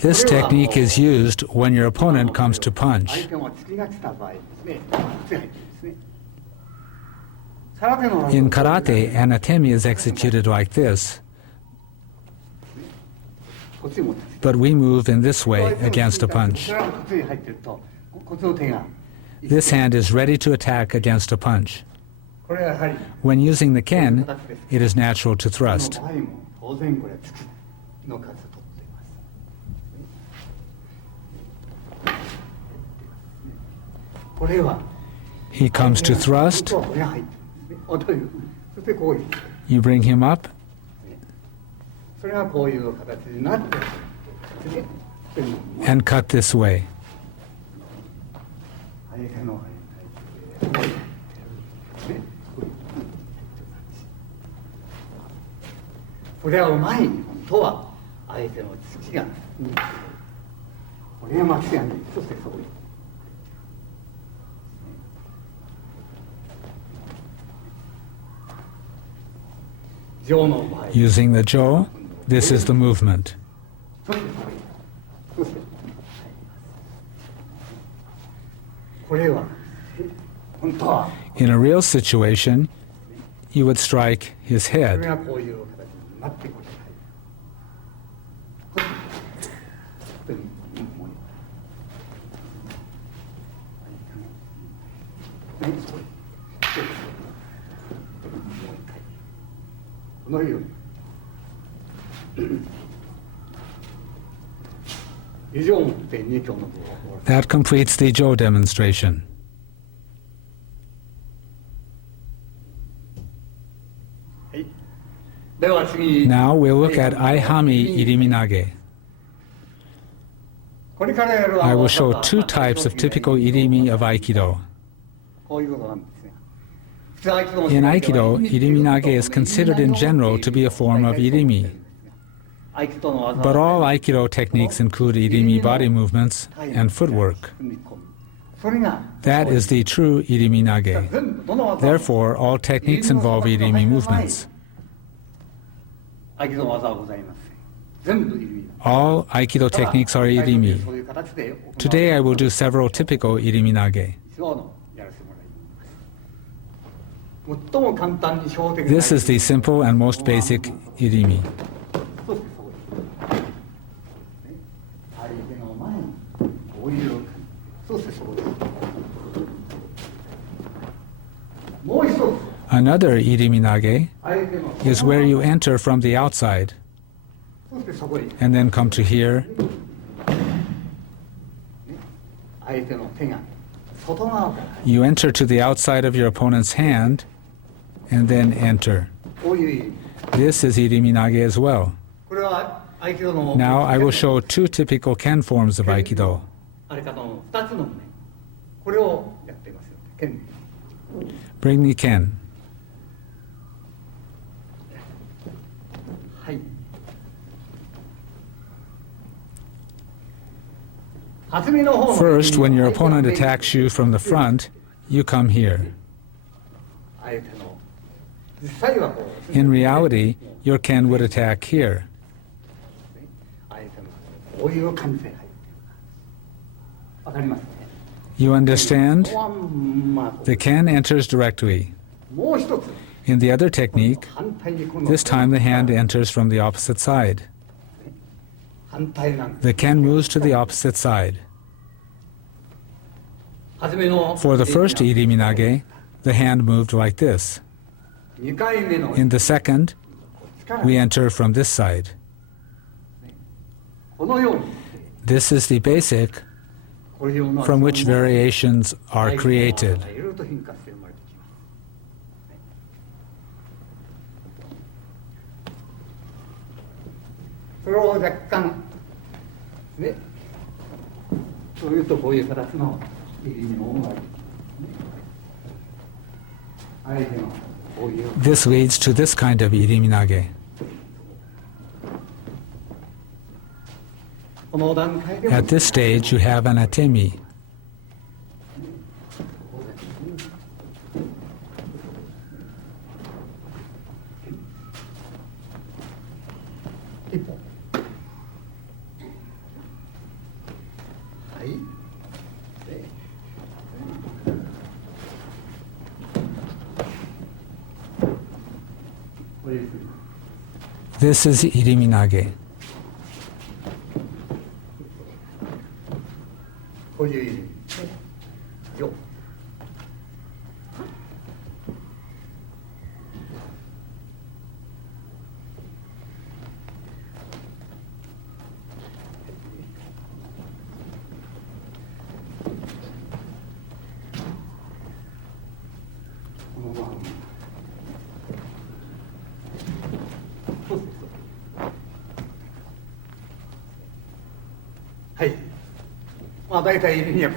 This technique is used when your opponent comes to punch. In karate, an atemi is executed like this, but we move in this way against a punch. This hand is ready to attack against a punch. When using the ken, it is natural to thrust. He comes to thrust, you bring him up, and cut this way. Using the Jo, this is the movement. In a real situation, you would strike his head. That completes the Jo demonstration. Now we'll look at Aihami Iriminage. I will show two types of typical irimi of Aikido. In Aikido, Iriminage is considered in general to be a form of irimi. But all Aikido techniques include irimi body movements and footwork. That is the true Iriminage. Therefore, all techniques involve irimi movements. All Aikido techniques are irimi. Today I will do several typical Iriminage. This is the simple and most basic irimi. Another iriminage is where you enter from the outside and then come to here you enter to the outside of your opponent's hand and then enter. This is iriminage as well. Now I will show two typical ken forms of Aikido. Bring the ken. First, when your opponent attacks you from the front, you come here. In reality, your ken would attack here. You understand? The ken enters directly. In the other technique, this time the hand enters from the opposite side. The ken moves to the opposite side. For the first iriminage, the hand moved like this. In the second, we enter from this side. This is the basic from which variations are created. This leads to this kind of iriminage. At this stage, you have an atemi. This is irimi nage.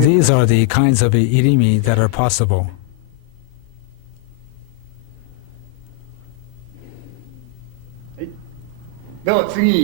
These are the kinds of irimi that are possible.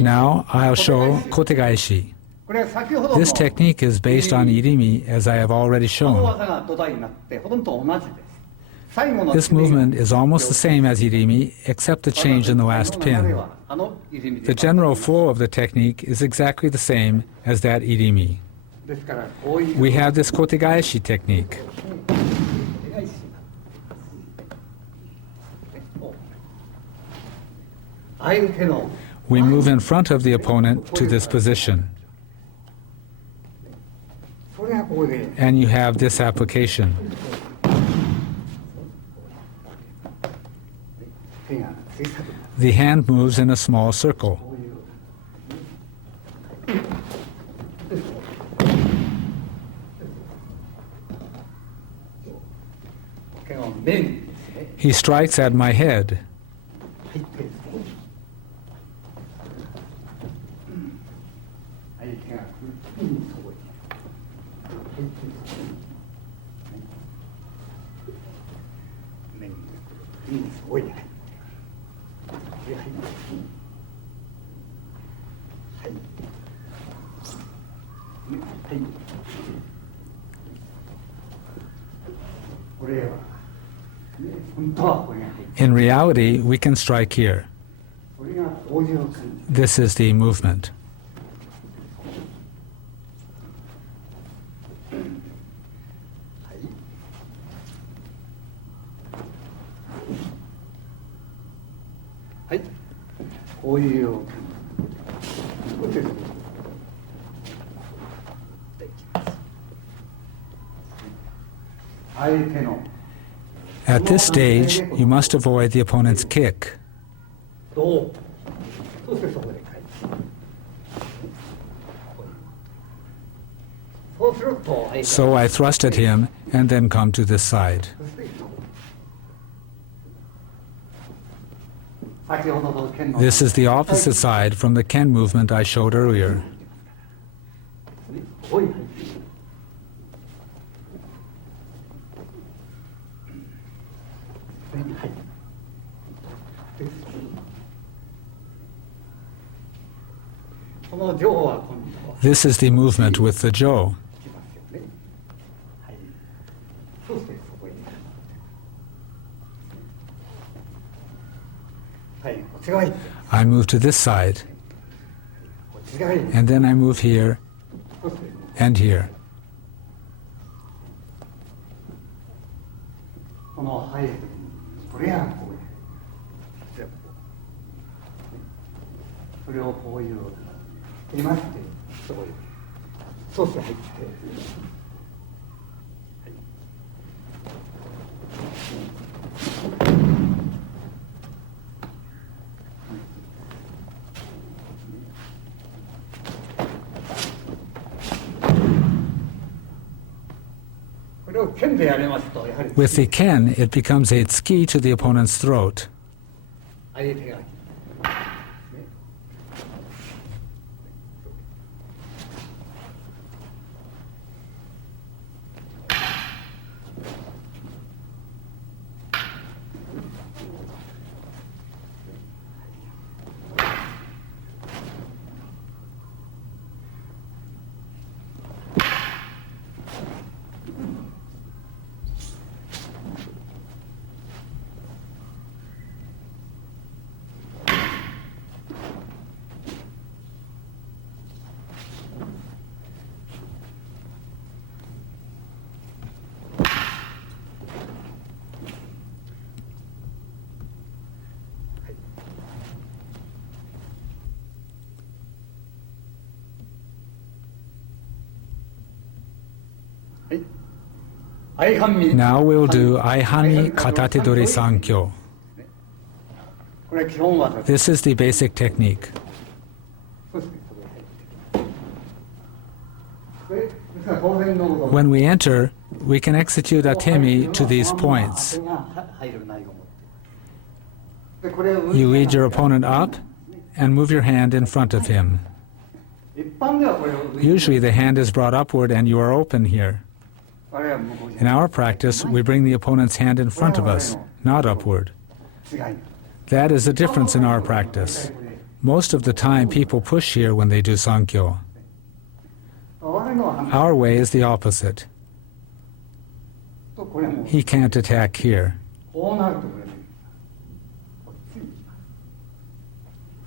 Now I'll show kotegaeshi. This technique is based on irimi, as I have already shown. This movement is almost the same as irimi, except the change in the last pin. The general flow of the technique is exactly the same as that irimi. We have this kotegaeshi technique. We move in front of the opponent to this position. And you have this application. The hand moves in a small circle. He strikes at my head. In reality, we can strike here. This is the movement. At this stage, you must avoid the opponent's kick. So I thrust at him and then come to this side. This is the opposite side from the Ken movement I showed earlier. This is the movement with the Jo. I move to this side, and then I move here and here. With the Ken, it becomes a tsuki to the opponent's throat. Now we'll do Aihami Katate Dori Sankyo. This is the basic technique. When we enter, we can execute atemi to these points. You lead your opponent up and move your hand in front of him. Usually the hand is brought upward and you are open here. In our practice, we bring the opponent's hand in front of us, not upward. That is a difference in our practice. Most of the time, people push here when they do Sankyo. Our way is the opposite. He can't attack here.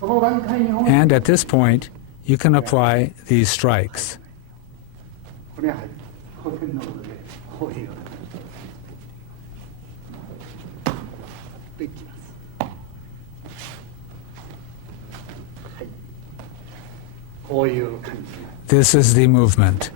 And at this point, you can apply these strikes. This is the movement.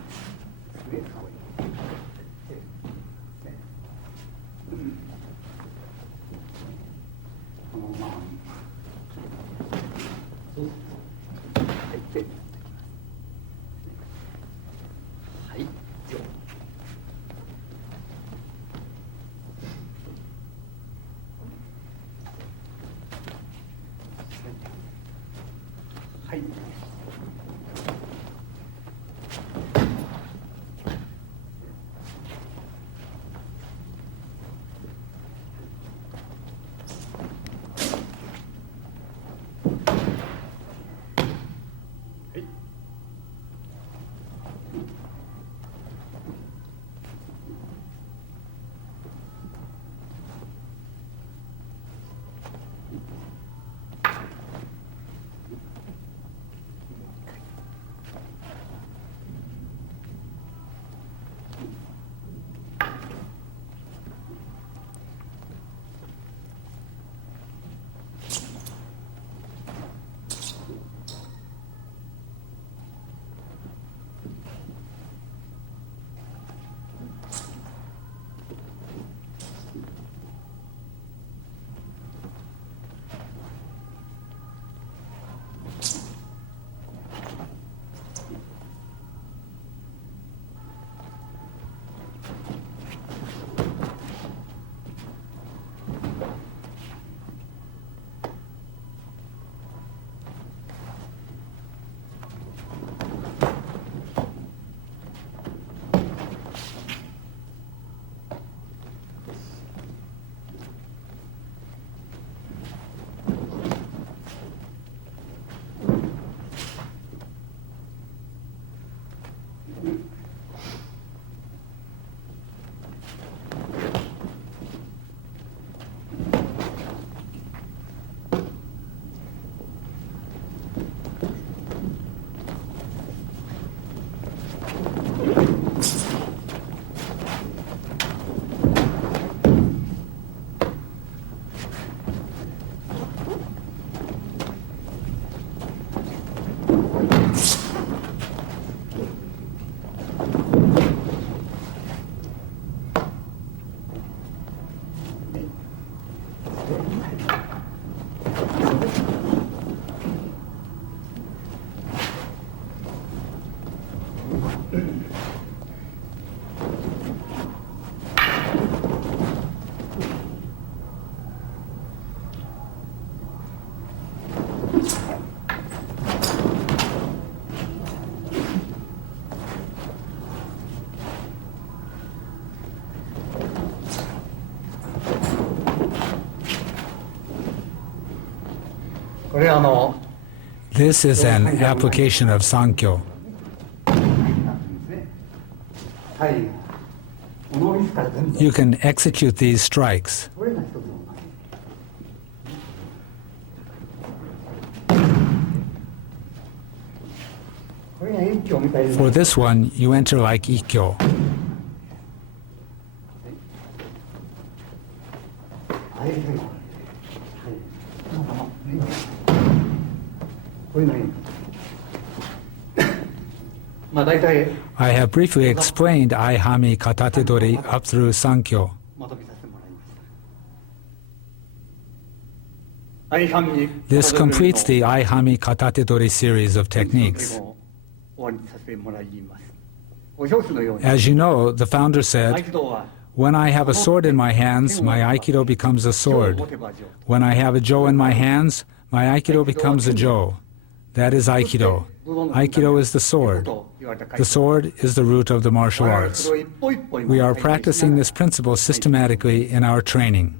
This is an application of Sankyo. You can execute these strikes. For this one, you enter like Ikkyo. I have briefly explained Aihami Katate Dori up through Sankyo. This completes the Aihami Katate Dori series of techniques. As you know, the founder said, "When I have a sword in my hands, my Aikido becomes a sword. When I have a Jo in my hands, my Aikido becomes a Jo." That is Aikido. Aikido is the sword. The sword is the root of the martial arts. We are practicing this principle systematically in our training.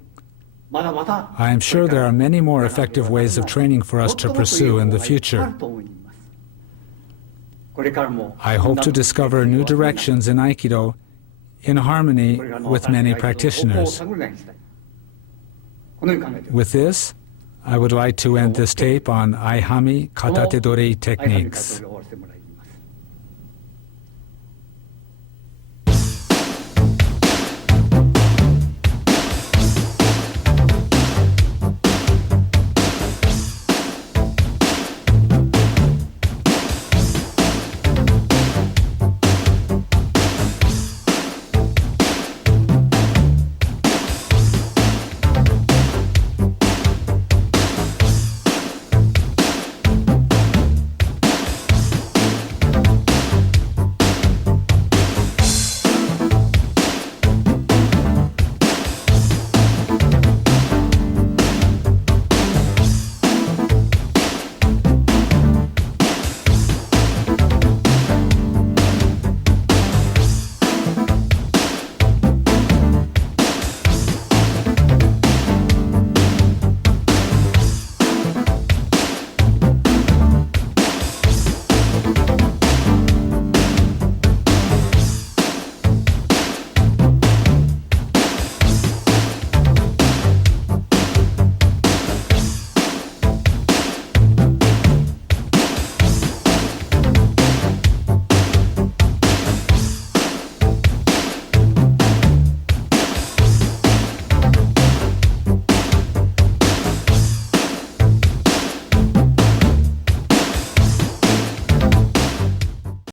I am sure there are many more effective ways of training for us to pursue in the future. I hope to discover new directions in Aikido in harmony with many practitioners. With this, I would like to end this tape on Aihami Katate Dori techniques.